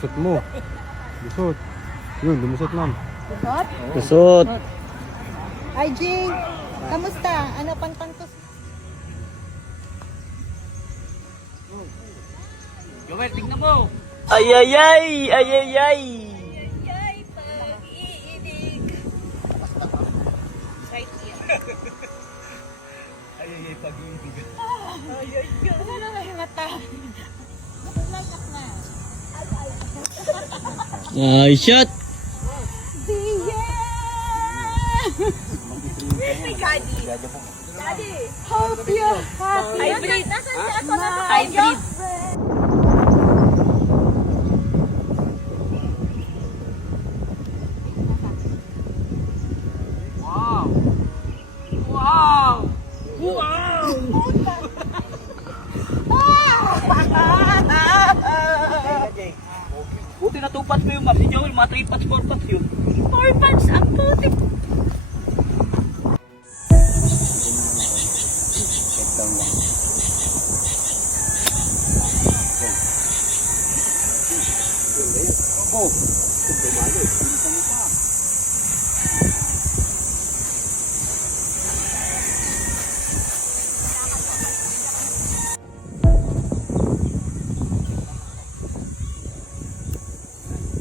Lusot mo. Lusot. Yun, lumusot ma'am. Lusot? Kusot. RJ, kamusta? Ano panpantos? Joel, tingnan mo! Ayayay! Ayayay! Ay, pag-iibig. Right here. Ay, pag-ibig. Ano na may mata? Naglasak na. Ay, shot! Diya! Daddy! Hope you're happy. Hybrid. Nasaan si ako na hybrid? Wow! Wow! Wow! Buti natupad ko yung map ni Joel, mga 3 pats, 4 pats yun. 4 months ang putik.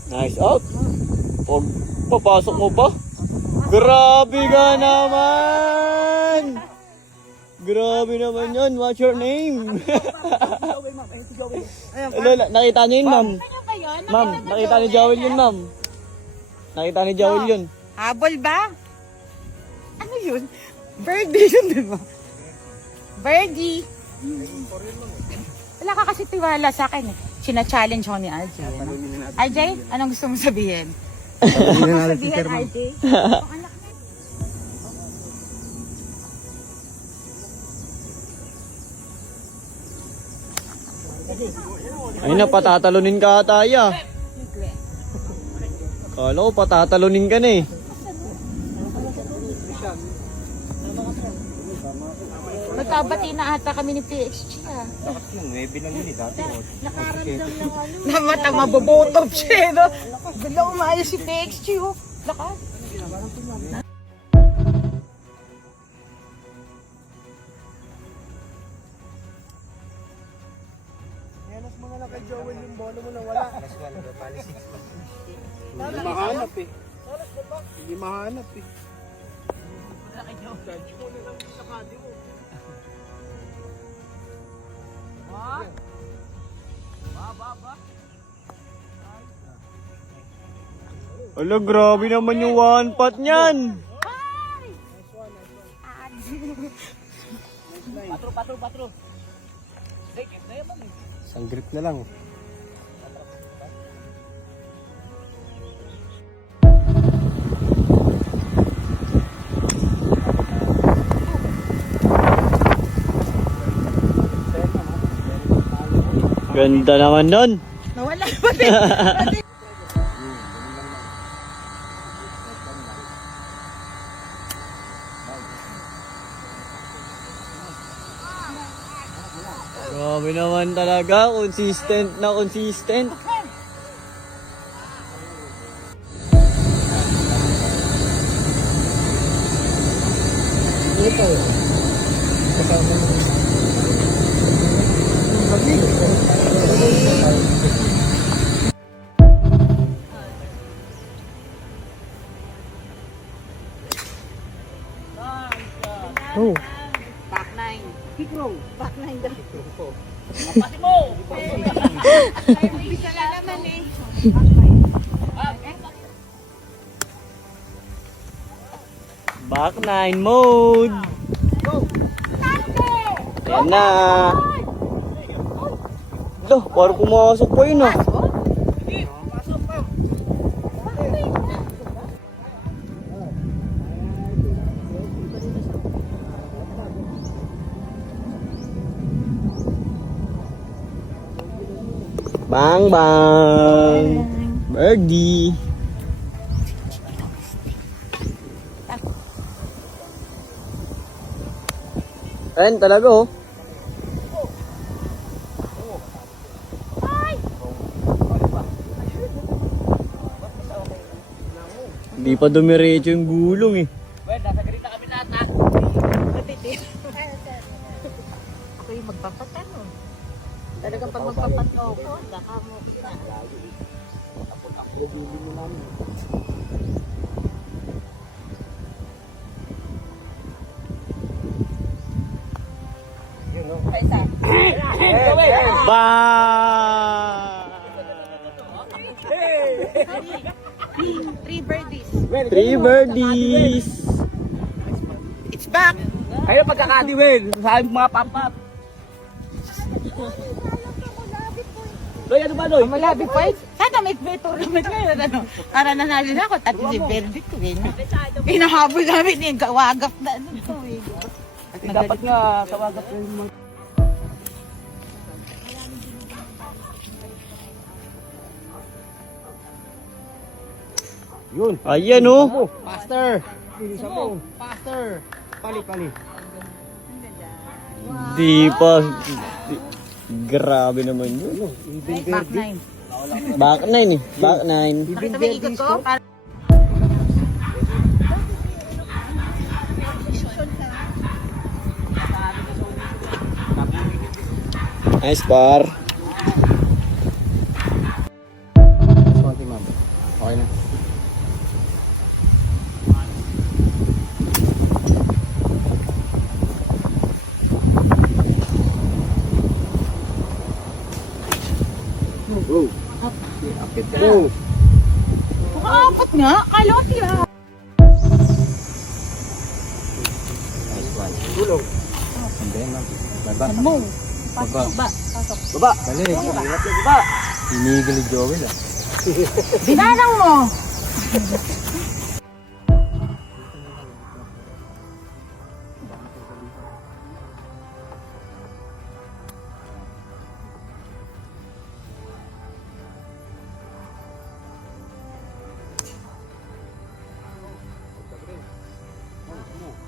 Nice out. Pag papasok mo pa. Grabe ka naman. Grabe naman yun. What's your name? Nakita niyo yun, ma'am. Ano ba yun? Ma'am, nakita ni Joel yun, ma'am. Nakita ni Joel yun. Habol ba? Ano yun? Birdie yun, di ba? Birdie. Wala ka kasi tiwala sa akin eh. Sina-challenge ako ni RJ. RJ, anong gusto mo sabihin? Hindi na natin Sabihin, teacher ma'am. RJ? Ay na, patatalunin ka ata ya. Kala ko patatalunin ka na eh. Magkabati na ata kami ni PXG ah. Yung 9 lang yun eh dati. Nakaramdam ng ano. Namata, mabobotop siya eh, no? Bigla umayos si PXG oh. Lakas. Yanas mo na lang kay Joel yung bola mo na wala. Hindi mahanap eh. Hindi mahanap eh. Charge mo na lang sa kadi mo. Ala, grabe naman yung one pot niyan. Patro. Isang grip na lang. Ganda naman nun. Nawala ba din? Grabe naman talaga. Consistent na consistent. Oh. Back 9. Back 9 daw. Pati mo! Ay, bisa ka naman eh. Back 9 mode. Ayan na. Loh, parang pumasok pa yun ah. Bang bang. Birdie. Ayan talaga oh. pa dumiretso yung gulong eh. Well, nasa ganito kami lahat ha. Ako yung magpapatano. Talagang pag magpapatano ko, baka mo kita. Ba! Three birdies. 3 birdies! It's back. Kayo pagkakadiwin. Sa aming mga pampat. Loy, ano ba Loy? Malabi pa. Sana may tournament ngayon. Ano? Para nanalo na ako. Tatlo si verdict ko. Pinahabol namin yung kawagap na. Ano to eh. Dapat nga tawagat na yung mga... Yun. Ayan oh! Faster. Bilisan mo. Faster. Pali. Di pa. Grabe naman yun. Back nine. Back 9 eh. Back 9. Nakita mo yung ikot ko? Para... Nice par. Konti ma'am. Okay na. Go. Go. Makaapat nga. Kala ko tira. Nice one. Tulong. And then ma'am. Baba. Mo. Baba. Baba! Balik. Hirap yung baba! Hinigil ni Joel ah. Binanaw mo.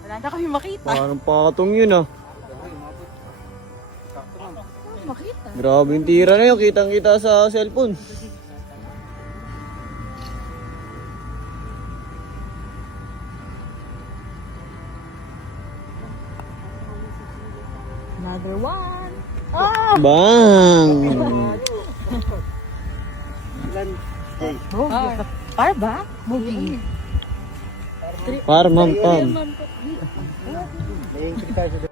Wala na kami makita. Parang patong yun ah. Makita. Grabe yung tira na yun. Kitang-kita sa cellphone. Another one. Oh! Bang! Bogey. Par ba? Bogey. Par, ma'am, pam. May entry tayo sa